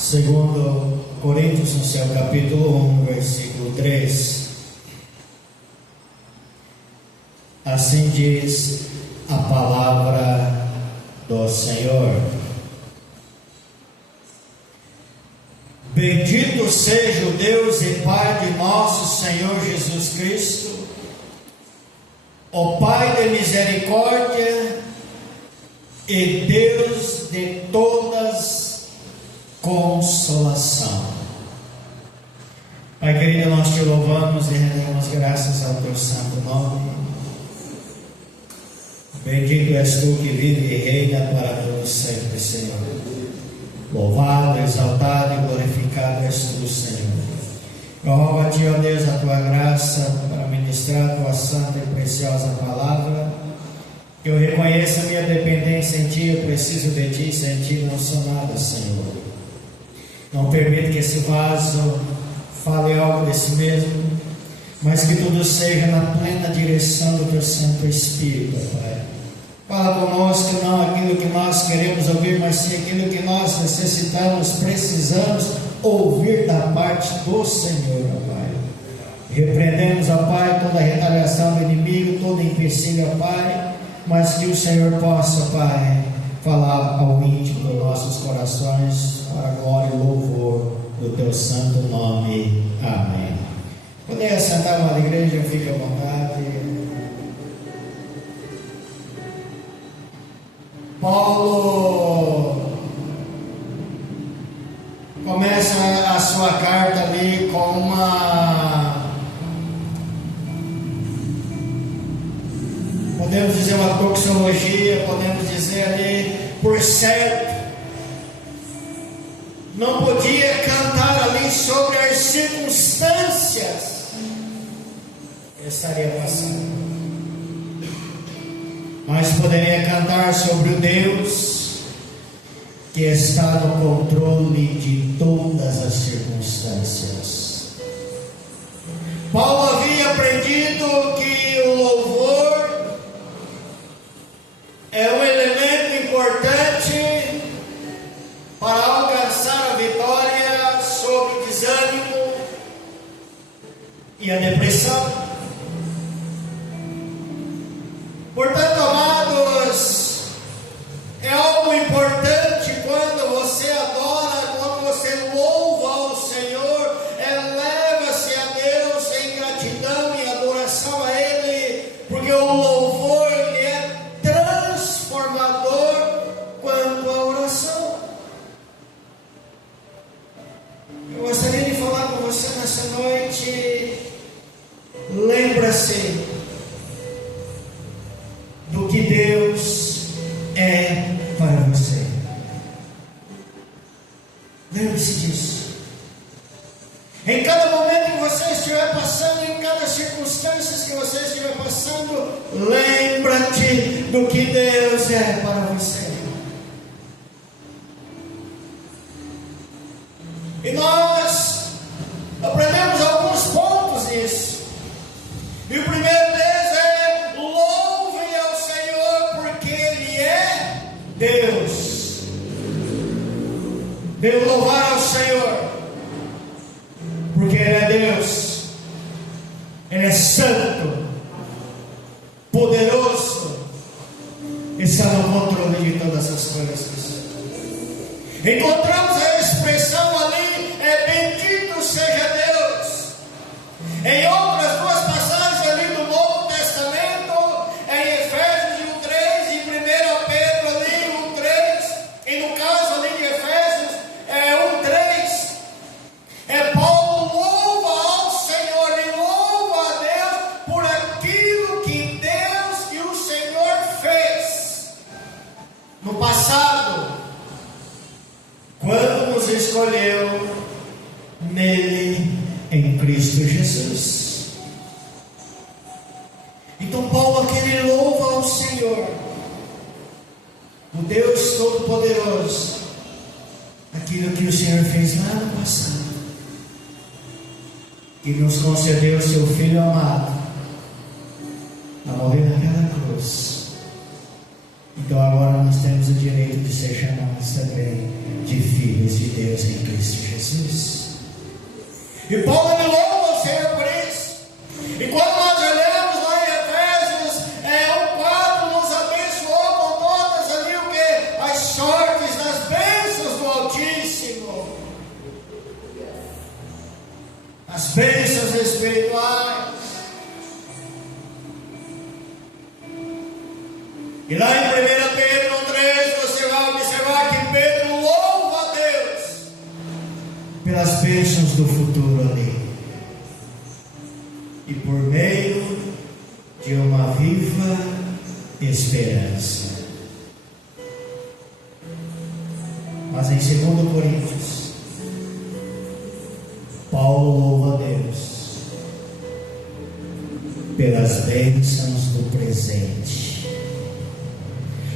Segundo Coríntios, no seu capítulo 1, versículo 3, assim diz a palavra do Senhor: bendito seja o Deus e Pai de nosso Senhor Jesus Cristo, o Pai de misericórdia e Deus de todas consolação. Pai querido, nós te louvamos e rendemos graças ao teu santo nome. Bendito és tu que vive e reina para todos sempre, Senhor. Louvado, exaltado e glorificado és tu, Senhor. Eu rogo a ti, ó Deus, a tua graça para ministrar a tua santa e preciosa palavra. Que eu reconheça a minha dependência em ti, eu preciso de ti, sem ti não sou nada, Senhor. Não permita que esse vaso fale algo de si mesmo, mas que tudo seja na plena direção do teu Santo Espírito, Pai. Fala conosco, não aquilo que nós queremos ouvir, mas sim aquilo que nós necessitamos, precisamos ouvir da parte do Senhor, Pai. Repreendemos, ó Pai, toda a retaliação do inimigo, todo empecilho, ó Pai, mas que o Senhor possa, Pai, falar ao íntimo dos nossos corações, para a glória e louvor do teu santo nome. Amém. Poder sentar na igreja, fique à vontade. Paulo começa a sua carta ali com podemos dizer uma doxologia, podemos dizer ali, por certo, não podia cantar ali sobre as circunstâncias que estaria passando, mas poderia cantar sobre o Deus que está no controle de todas as circunstâncias. Paulo havia aprendido que o louvor é um elemento importante para alcançar a vitória sobre o desânimo e a depressão. Portanto, amados, é algo importante quando você adora, quando você louva ao Senhor, eleva-se a Deus em gratidão e adoração a Ele, porque o louvor ele é transformador quanto à oração. Eu gostaria de falar com você nessa noite. Lembra-se do que Deus é para você. Lembre-se disso. Em cada momento que você estiver passando, em cada circunstância que você estiver passando, lembra-te do que Deus é para você. E nós aprendemos alguns pontos nisso. E o primeiro deles é: louve ao Senhor, porque Ele é Deus. Devo louvar ao Senhor, porque Ele é Deus. Ele é santo, poderoso, e está no controle de todas as coisas. Encontramos a expressão ali, bendito seja Deus. Em outras duas passagens ali do Novo Testamento, em Efésios 1:3 e 1 Pedro ali 1:3, e no caso ali de Efésios 1:3, Paulo louva ao Senhor e louva a Deus por aquilo que Deus e o Senhor fez no passado, quando nos escolheu nele, em Cristo Jesus. Então Paulo aqui ele louva ao Senhor, o Deus Todo-Poderoso, aquilo que o Senhor fez lá no passado, que nos concedeu o seu Filho amado a morrer naquela cruz. Então agora nós temos o direito de ser chamados também de filhos filhos de Deus em Cristo Jesus. E Paulo me louva o Senhor por isso. E quando nós olhamos lá em Efésios 1:4, nos abençoou com todas ali o que? As sortes das bênçãos do Altíssimo. As bênçãos espirituais. E lá em 1 Pedro 3, você vai observar que Pedro louva a Deus pelas bênçãos do futuro ali. E por meio de uma viva esperança. Mas em 2 Coríntios, Paulo louva a Deus pelas bênçãos do presente.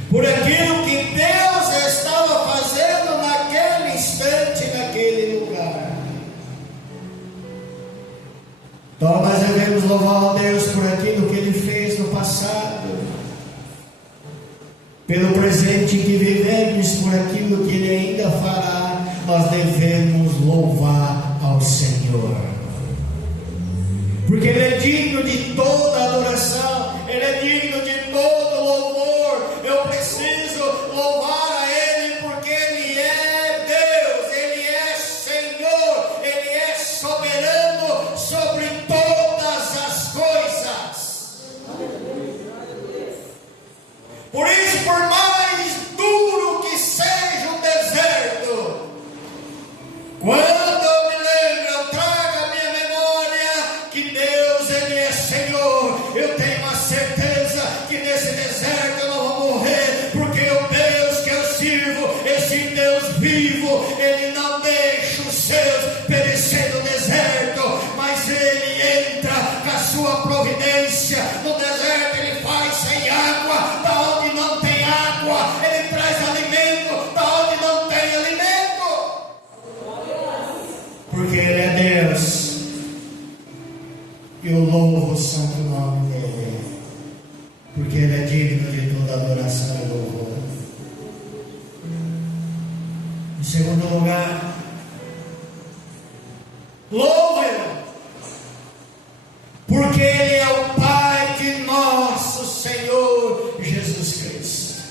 Por aquilo que Deus estava fazendo naquele instante, naquele lugar. Então nós devemos louvar a Deus por aquilo que Ele fez no passado, pelo presente que vivemos, por aquilo que Ele ainda fará. Nós devemos louvar ao Senhor, porque Ele é digno de toda adoração, Ele é digno de todo louvor. Eu preciso louvar a Ele porque Ele é Deus, Ele é Senhor, Ele é soberano sobre todas as coisas. Por isso, por mais duro que seja o deserto, quando eu me lembro, eu trago a minha memória que Deus, Ele é Senhor, eu tenho a certeza que nesse deserto eu não vou morrer, porque o Deus que eu sirvo, esse Deus vivo, Ele não deixa os seus perecer no deserto, mas Ele entra com a sua providência. No deserto Ele faz sair água da onde não tem água, Ele traz alimento da onde não tem alimento, porque Ele é Deus. Eu louvo o santo nome dEle, porque Ele é digno de toda adoração e louvor. Em segundo lugar, louve-o, porque Ele é o Pai de nosso Senhor Jesus Cristo.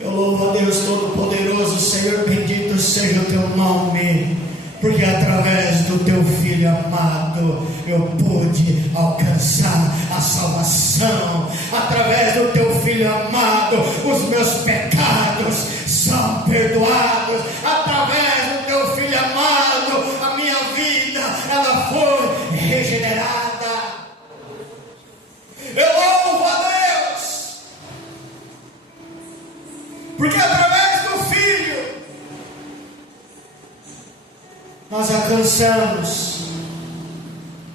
Eu louvo a Deus Todo-Poderoso, Senhor, bendito seja o Teu nome, porque através do Teu Filho amado eu pude alcançar a salvação. Através do Teu Filho amado os meus pecados são perdoados. Através do Teu Filho amado a minha vida, ela foi regenerada. Eu louvo a Deus, porque através do Filho nós alcançamos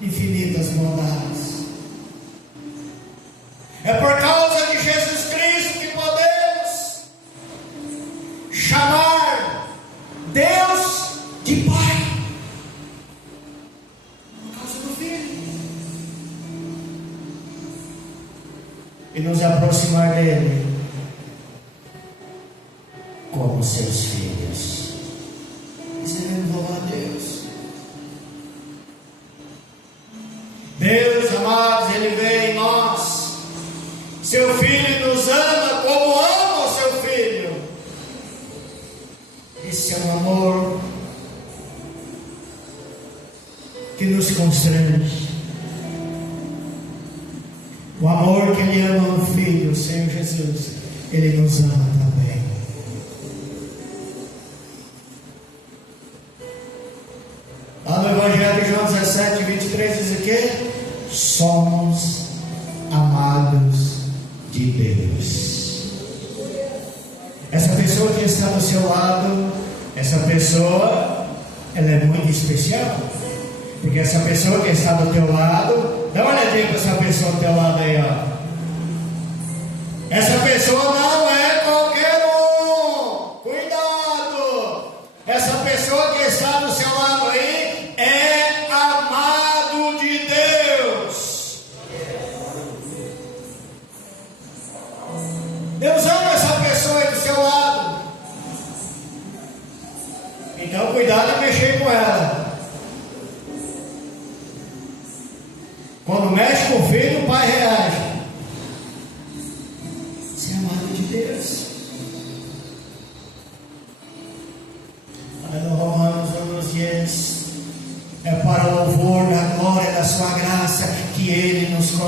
infinitas bondades. É por causa de Jesus Cristo que podemos chamar Deus de Pai, por causa do Filho, e nos aproximar dele como seus filhos. Devemos louvar a Deus. Deus, amados, Ele vê em nós. Seu Filho nos ama como ama o seu Filho. Esse é um amor que nos constrange. O amor que Ele ama o Filho, o Senhor Jesus, Ele nos ama também. Lá no Evangelho de João 17, 23 diz o quê? Somos amados de Deus. Essa pessoa que está do seu lado, essa pessoa, ela é muito especial, porque essa pessoa que está do teu lado, dá uma olhadinha para essa pessoa do teu lado aí, ó. Essa pessoa não é qualquer um. Cuidado! Essa pessoa que está do seu lado aí é amado de Deus. Deus ama essa pessoa aí do seu lado.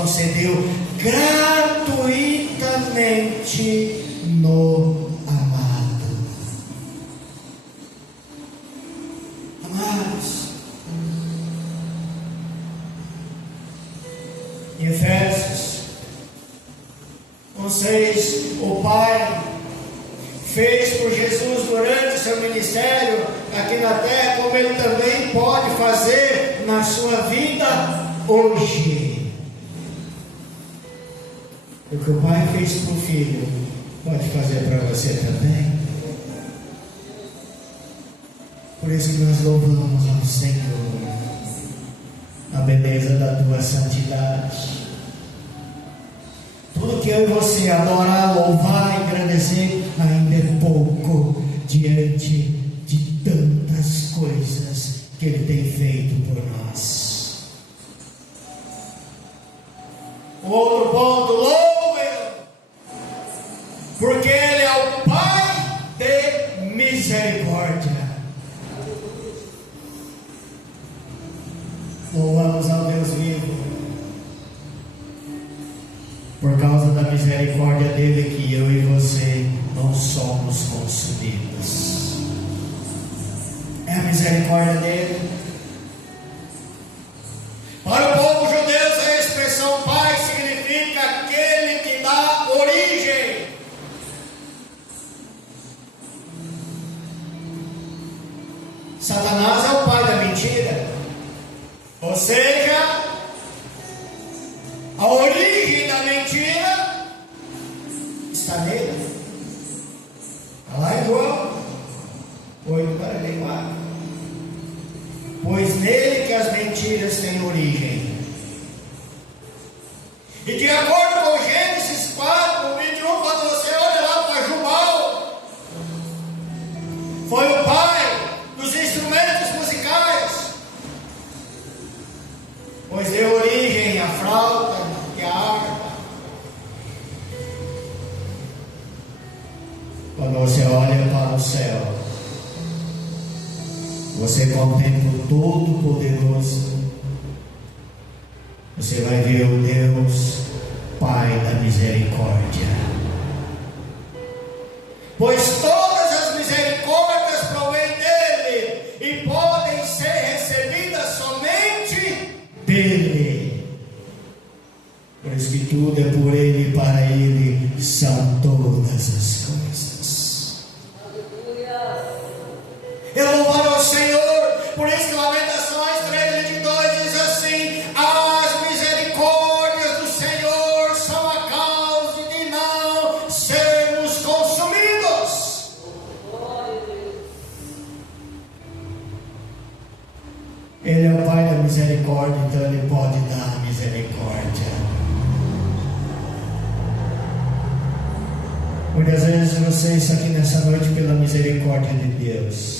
concedeu gratuitamente no amado. Amados, em Efésios 1:6, o Pai fez por Jesus durante seu ministério aqui na terra, como Ele também pode fazer na sua vida hoje. O que o Pai fez para o Filho, pode fazer para você também. Por isso que nós louvamos ao Senhor, a beleza da tua santidade. Tudo que eu e você adorar, louvar, engrandecer, ainda é pouco diante de tantas coisas que Ele tem feito por nós. Outro ponto, louve-o, porque Ele é o Pai de misericórdia. Louvamos ao Deus vivo, por causa da misericórdia dele, que eu e você não somos consumidos. É a misericórdia dele. Para o povo judeu, a expressão Pai significa aquele que dá origem. Satanás é o pai da mentira, ou seja, a origem da mentira está nele. Está lá em João 8:44. Pois nele que as mentiras têm origem. E de acordo com Gênesis 4:21, quando você olha lá para Jubal, foi o pai dos instrumentos musicais, pois deu origem à flauta e à harpa. Quando você olha para o céu, você contempla o Todo-Poderoso, você vai ver o Deus Pai da misericórdia. Pois todas as misericórdias provêm dele e podem ser recebidas somente dele. Por isso que tudo é por ele e para ele são todas as coisas. Eu louvo ao Senhor. Por isso que Lamentações 3:22 diz assim: as misericórdias do Senhor são a causa de não sermos consumidos. Ele é o Pai da misericórdia, então Ele pode dar misericórdia. Muitas vezes você está aqui nessa noite pela misericórdia de Deus.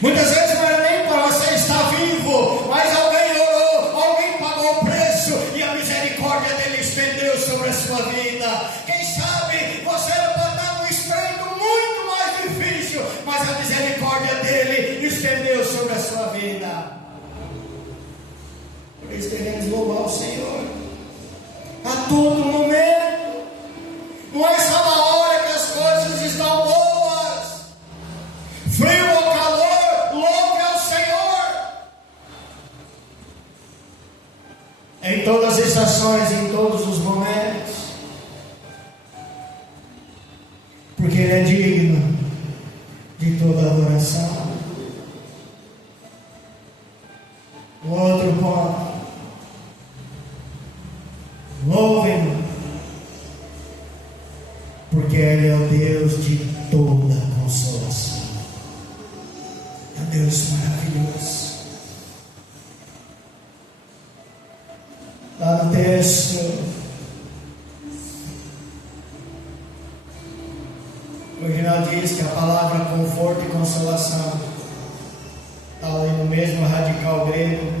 Muitas vezes não é nem para você estar vivo, mas alguém orou, alguém pagou o preço e a misericórdia dele estendeu sobre a sua vida. Quem sabe você era para estar num estreito muito mais difícil, mas a misericórdia dele estendeu sobre a sua vida. Por isso queremos louvar o Senhor a todo momento. Não é só na hora que as coisas estão boas, frio ou calor, louve ao Senhor. Em todas as estações, em todos os momentos, porque Ele é digno de toda adoração. O outro ponto, louve-no, porque Ele é o Deus de toda consolação. É um Deus maravilhoso. Lá no texto, o original diz que a palavra conforto e consolação está ali no mesmo radical grego,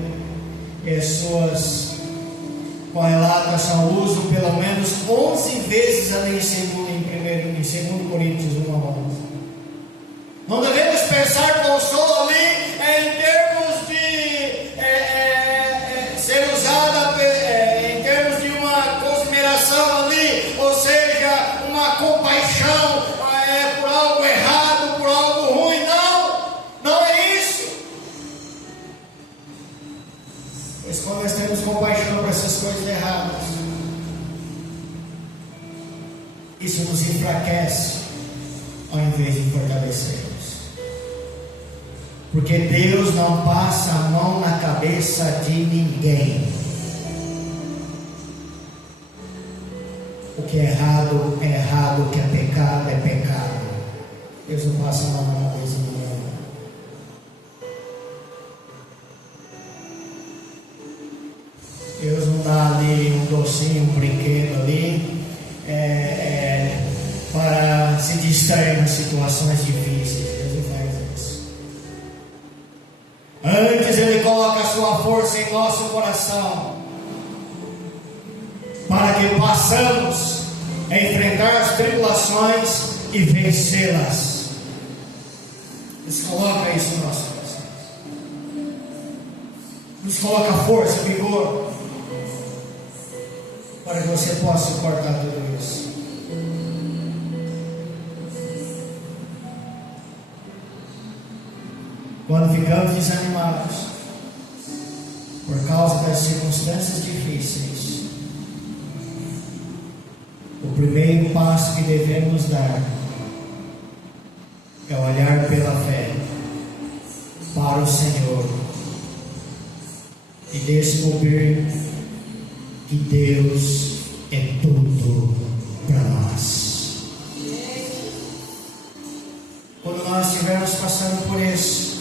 e as suas correlatas são usadas pelo menos 11 vezes ali em 2 Coríntios 1:11. Não devemos pensar consolo ali em termos de ser usada enfraquece, ao invés de fortalecer-nos. Porque Deus não passa a mão na cabeça de ninguém. O que é errado é errado, o que é pecado. Deus não passa a mão na cabeça de ninguém. Deus não dá ali um docinho, um brinquedo ali, para se distrair nas situações difíceis. Deus não faz isso. Antes Ele coloca a sua força em nosso coração, para que possamos enfrentar as tribulações e vencê-las. Deus coloca isso no nosso coração. Nos coloca força, vigor, para que você possa suportar tudo isso. Quando ficamos desanimados por causa das circunstâncias difíceis, o primeiro passo que devemos dar é olhar pela fé para o Senhor e descobrir que Deus é tudo para nós. Quando nós estivermos passando por isso,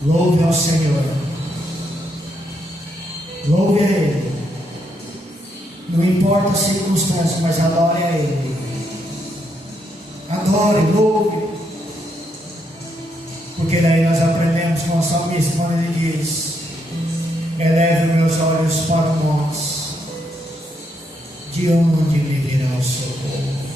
louve ao Senhor, louve a Ele, não importa as circunstâncias, mas adore a Ele, adore, louve, porque daí nós aprendemos com o salmista quando ele diz: eleve meus olhos para os montes, de onde me virá o socorro?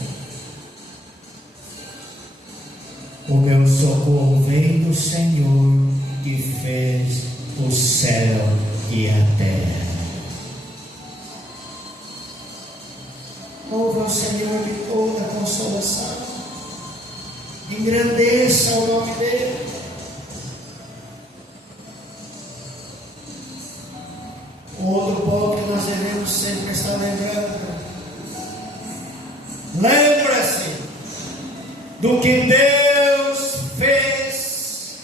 O meu socorro vem do Senhor, que fez o céu e a terra. Louve ao Senhor de toda consolação, engrandeça o nome dEle. Outro ponto que nós devemos sempre estar lembrando: lembra-se do que Deus fez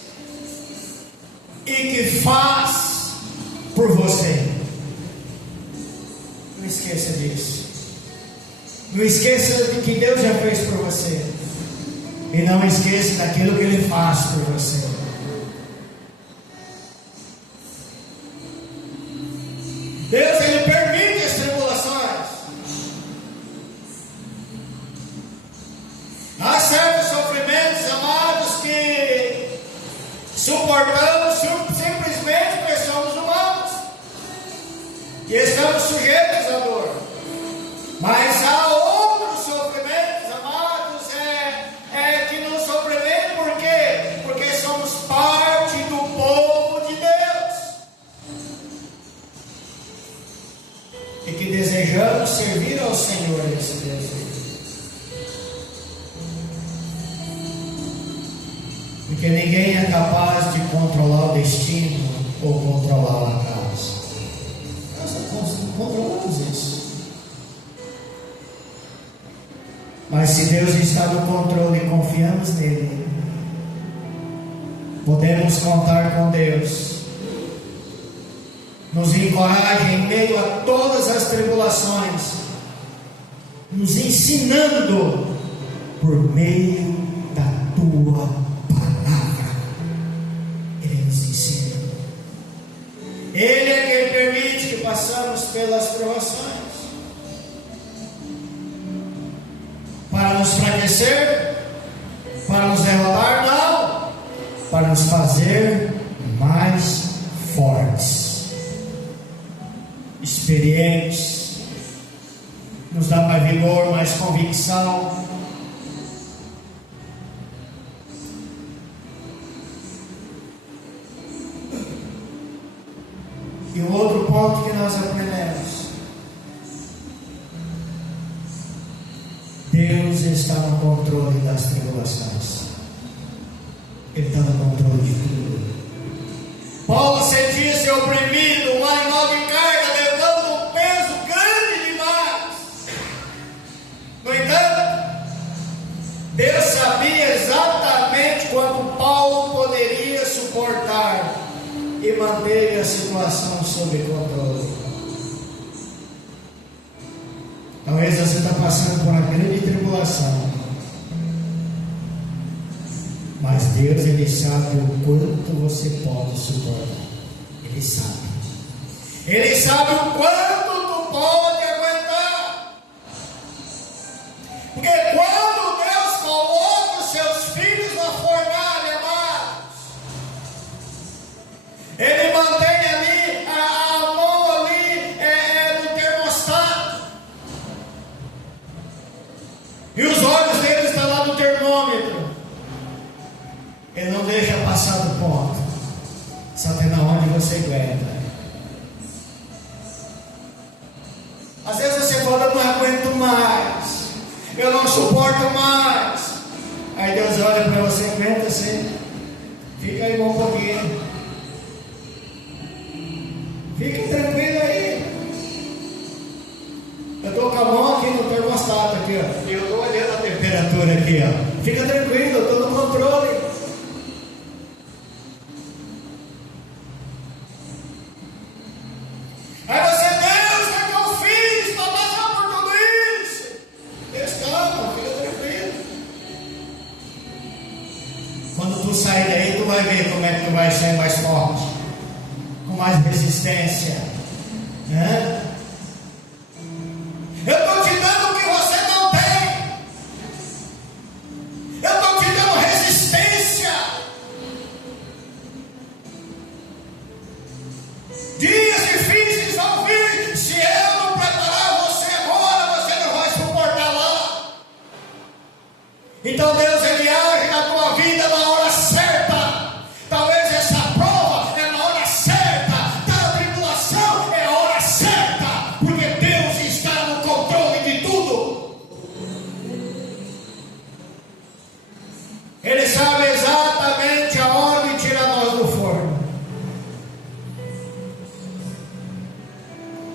e que faz por você. Não esqueça disso. Não esqueça de que Deus já fez por você, e não esqueça daquilo que Ele faz por você. Deus, Ele permite as tribulações. Há certos sofrimentos, amados, que suportamos simplesmente porque somos humanos e estamos sujeitos à dor. Mas há outros sofrimentos, amados, que nos sobrevêm. Por quê? Porque somos parte do povo de Deus e que desejamos servir ao Senhor nesse desejo. Porque ninguém é capaz de controlar o destino ou controlar a causa. Nós controlamos isso. Mas se Deus está no controle e confiamos nele, podemos contar com Deus. Nos encoraja em meio a todas as tribulações, nos ensinando por meio da tua palavra. Ele nos ensina. Ele é quem permite que passamos pelas provações, para nos enfraquecer, para nos derrotar, não, para nos fazer mais fortes, experientes, nos dá mais vigor, mais convicção. E o outro ponto que nós aprendemos: Deus está no controle das tribulações. Ele está no controle de tudo. Paulo sentia-se oprimido, um animal de carga, levando um peso grande demais. No entanto, Deus sabia exatamente quanto Paulo poderia suportar e manter a situação sob controle. Talvez você está passando por uma grande tribulação, mas Deus, Ele sabe o quanto você pode suportar. Ele sabe. Ele sabe o quanto tu pode aguentar. Porque quando Deus coloca os seus filhos na fornalha, amados, Ele mantém ali a mão ali no termostato. E os olhos dele estão lá no termômetro. Ele não deixa passar do ponto. Só tem na onde você aguenta. Às vezes você fala, eu não aguento mais, eu não suporto mais. Aí Deus olha para você, aguenta assim, fica aí um pouquinho, fica tranquilo aí. Eu estou com a mão aqui no termostato aqui, ó, e eu estou olhando a temperatura aqui, ó. Fica tranquilo, eu estou no controle. Aí você, Deus, o que é que eu fiz para passar por tudo isso? Deus, calma, fica tranquilo. Quando tu sair daí, tu vai ver como é que tu vai sair mais forte, com mais resistência, né? Eu estou te dando o que você não tem. Eu estou te dando resistência. Dias difíceis vão vir. Se eu não preparar você agora, você não vai suportar lá. Então Deus, Ele age na tua vida na hora certa. Talvez essa prova é na hora certa. Cada tribulação é a hora certa. Porque Deus está no controle de tudo. Ele sabe exatamente a hora de tirar nós do forno.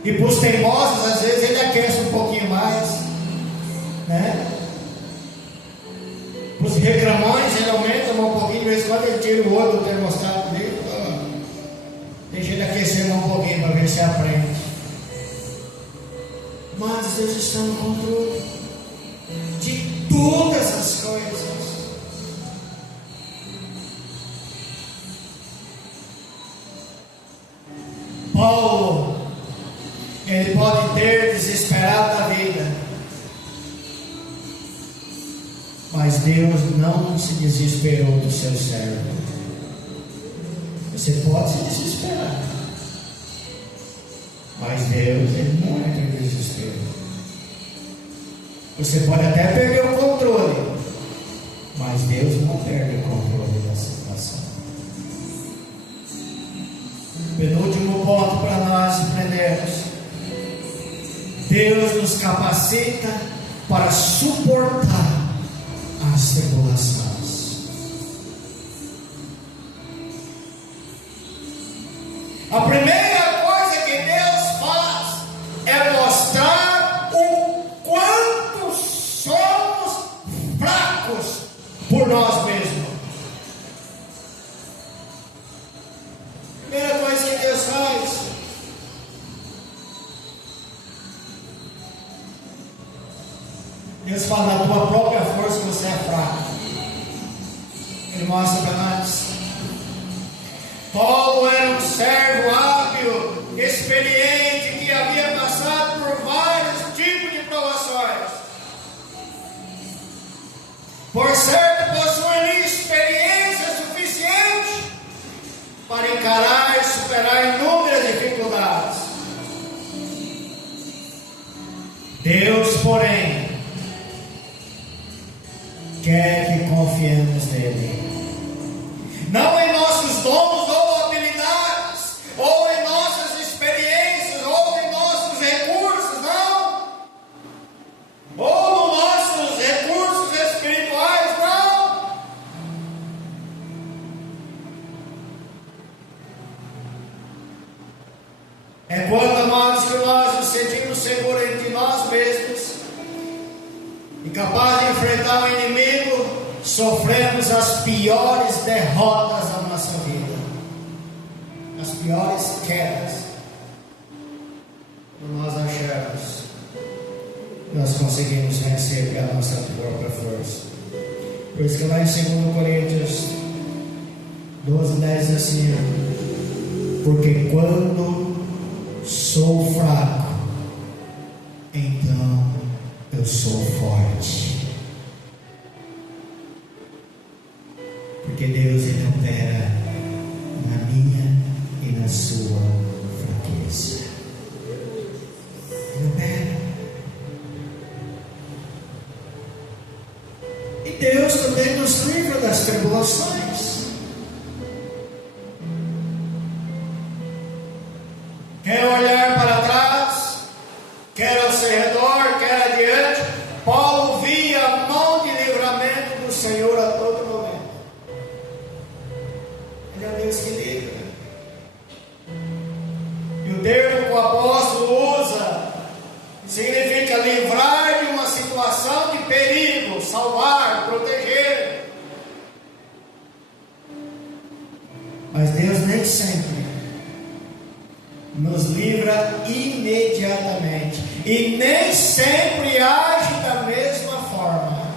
E para os teimosos, às vezes Ele aquece um pouquinho mais, né? Para os reclamões, Ele aumenta um pouquinho, de vez em quando Ele tira o olho do termostato dele, deixa Ele aquecer um pouquinho para ver se aprende. Mas Deus está no controle de todas as coisas. Paulo, ele pode ter desesperado da vida, mas Deus não se desesperou do seu servo. Você pode se desesperar, mas Deus, Ele não entra em desespero. Você pode até perder o controle, mas Deus não perde o controle da situação. Penúltimo ponto para nós aprendermos: Deus nos capacita para suportar as tribulações. A primeira coisa que Deus faz é mostrar o quanto somos fracos por nós mesmos. Primeira coisa que Deus faz: Deus fala, na tua própria força você é fraco. Ele mostra para nós. Paulo era um servo hábil, experiente, que havia passado por vários tipos de provações. Por certo, possuía experiência suficiente para encarar e superar inúmeras dificuldades. Deus, porém, quer que confiemos nele, não em nossos dons ou habilidades, ou em nossas experiências, ou em nossos recursos, não, ou nos nossos recursos espirituais, não. É quando, amados, que nós nos sentimos seguros em nós mesmos, enfrentar o inimigo, sofremos as piores derrotas da nossa vida, as piores quedas. Nós achamos que nós conseguimos vencer pela nossa própria força. Por isso que lá em 2 Coríntios 12:10 diz assim: porque quando sou fraco, então eu sou forte. Porque Deus, Ele opera na minha e na sua fraqueza. Ele opera. E Deus também nos livra das tribulações. Quer olhar para trás, quer ao seu redor, quer adiante, Paulo via a mão de livramento do Senhor a todo momento. Ele é Deus que livra. E o termo que o apóstolo usa significa livrar de uma situação de perigo, salvar, proteger. Mas Deus nem sempre nos livra imediatamente e nem sempre age da mesma forma.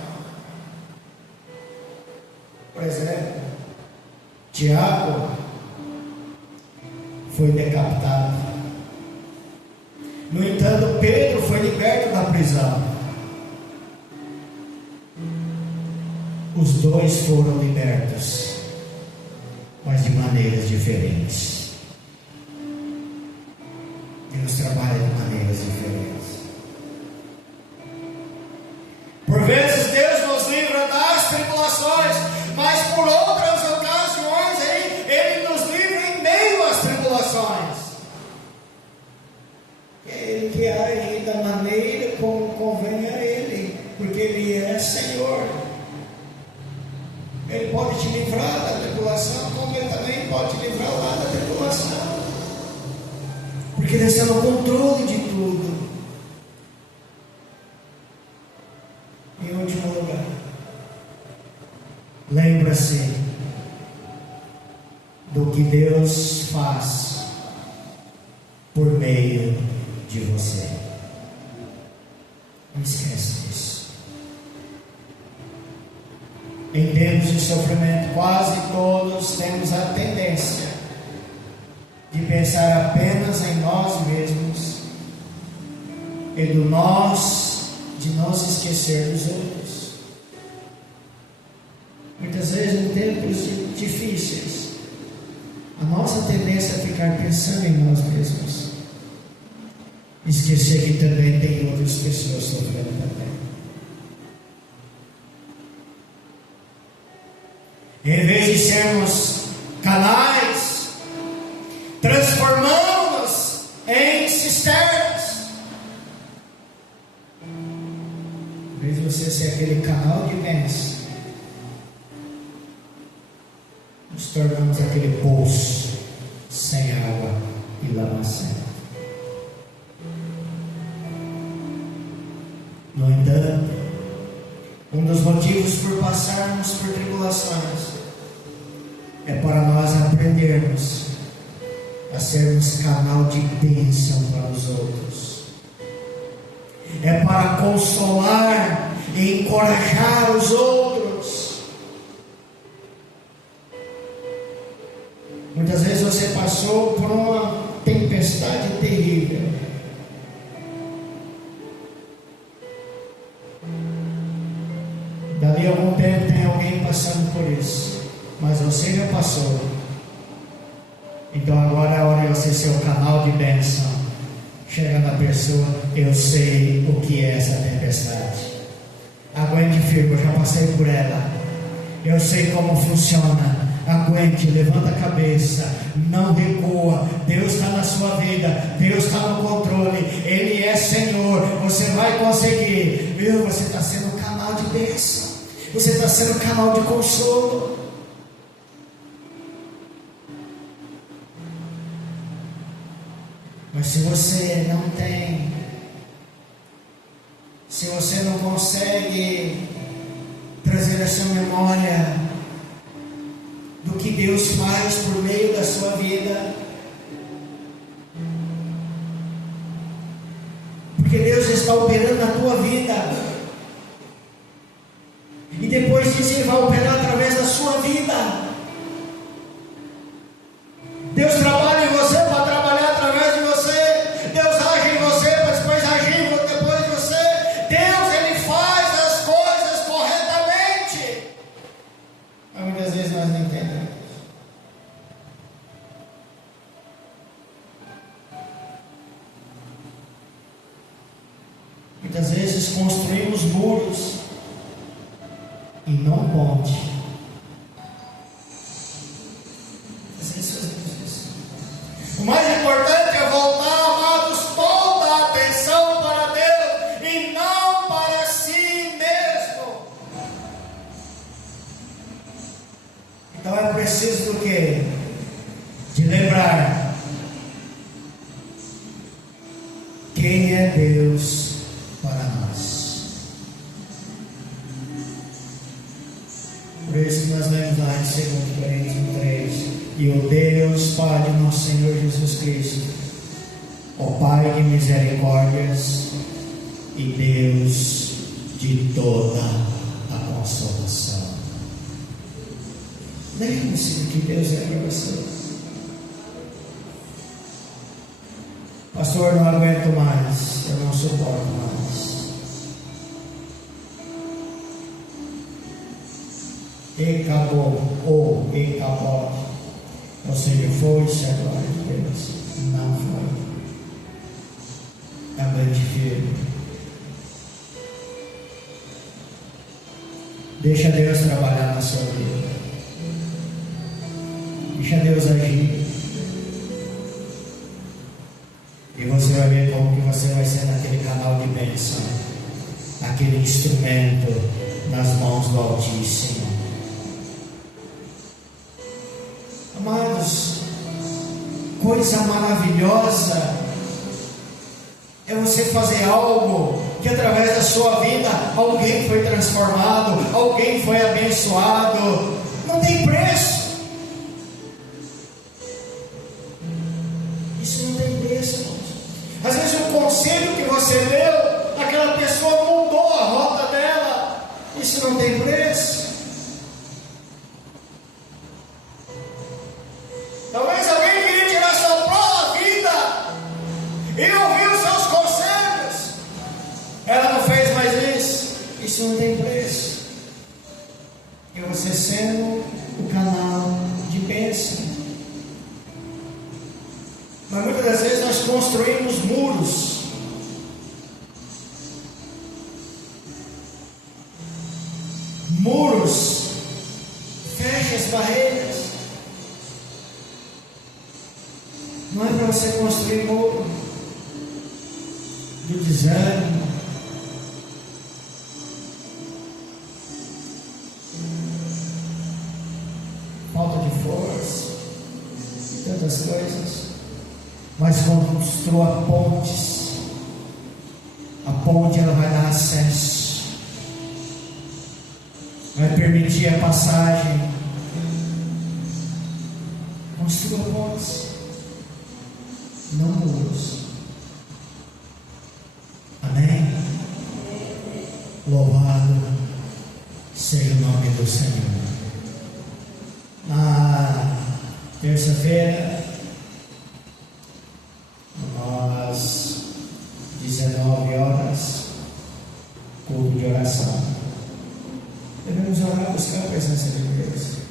Por exemplo, Tiago foi decapitado. No entanto, Pedro foi liberto da prisão. Os dois foram libertos, mas de maneiras diferentes. Deus trabalha de maneiras diferentes. Por vezes Deus nos livra das tribulações, mas por outras ocasiões Ele nos livra em meio às tribulações. É Ele que age da maneira como convém a Ele, porque Ele é Senhor. Ele pode te livrar da tribulação, como Ele também pode te livrar lá da tribulação. Porque Ele está no controle de tudo. Em último lugar, lembra-se do que Deus faz por meio de você. Não esqueça disso. Em tempos de sofrimento, quase todos temos a tendência de pensar apenas em nós mesmos e de nos esquecer dos outros. Muitas vezes em tempos difíceis, a nossa tendência é ficar pensando em nós mesmos, esquecer que também tem outras pessoas sofrendo também. Em vez de sermos canais, transformamos-nos em cisternas. Em vez de você ser aquele canal de bênção, nos tornamos aquele poço sem água e lamacento. No entanto, um dos motivos por passarmos por tribulações é para nós aprendermos a sermos canal de bênção para os outros. É para consolar e encorajar os outros. Muitas vezes você passou por uma tempestade terrível. Dali a algum tempo tem alguém passando por isso, mas você já passou. Então agora é hora de você ser o canal de bênção. Chega na pessoa: eu sei o que é essa tempestade. Aguente firme, eu já passei por ela. Eu sei como funciona. Aguente, levanta a cabeça, não recua. Deus está na sua vida, Deus está no controle, Ele é Senhor. Você vai conseguir, viu? Você está sendo um canal de bênção, você está sendo um canal de consolo. Mas se você não tem, se você não consegue trazer essa memória do que Deus faz por meio da sua vida. Porque Deus está operando na tua vida. E depois disso Ele vai operar através da sua vida. Deus trabalha em você para trabalhar através de você. Deus age em você para depois agir depois de você. Deus, Ele faz as coisas corretamente. Mas muitas vezes nós não entendemos. Muitas vezes construímos muros e não ponte. O mais importante é voltar, amados, toda a atenção para Deus e não para si mesmo. Então é preciso do quê? De lembrar quem é Deus para nós. Por isso que nós lemos lá em 2 Coríntios 3. E o Deus Pai de nosso Senhor Jesus Cristo, o Pai de misericórdias e Deus de toda a consolação. Lembre-se do que Deus é para você. Pastor, não aguento mais, eu não suporto mais. E acabou, ou e acabou. Ou seja, foi-se a glória de Deus. Não foi. É grande filho. Deixa Deus trabalhar na sua vida. Deixa Deus agir. E você vai ver como que você vai ser naquele canal de bênção. Aquele instrumento nas mãos do Altíssimo. Amados, coisa maravilhosa é você fazer algo que através da sua vida alguém foi transformado, alguém foi abençoado. Não tem preço. Isso não tem preço, irmãos. Às vezes o conselho que você deu, aquela pessoa mudou a rota dela. Isso não tem preço. Talvez alguém queria tirar sua própria vida e ouviu os seus conselhos. Ela não fez mais isso. Isso não tem preço. E você sendo o canal de bênção. Mas muitas das vezes nós construímos muros. Muros. Fecha as barreiras. Não é para você construir muro do desânimo, falta de força, tantas coisas, mas construa pontes. A ponte ela vai dar acesso, vai permitir a passagem. Construa pontes. Não muros. Amém? Louvado seja o nome do Senhor. Na terça-feira, às 19 horas, culto de oração. Devemos orar, buscar a presença de Deus.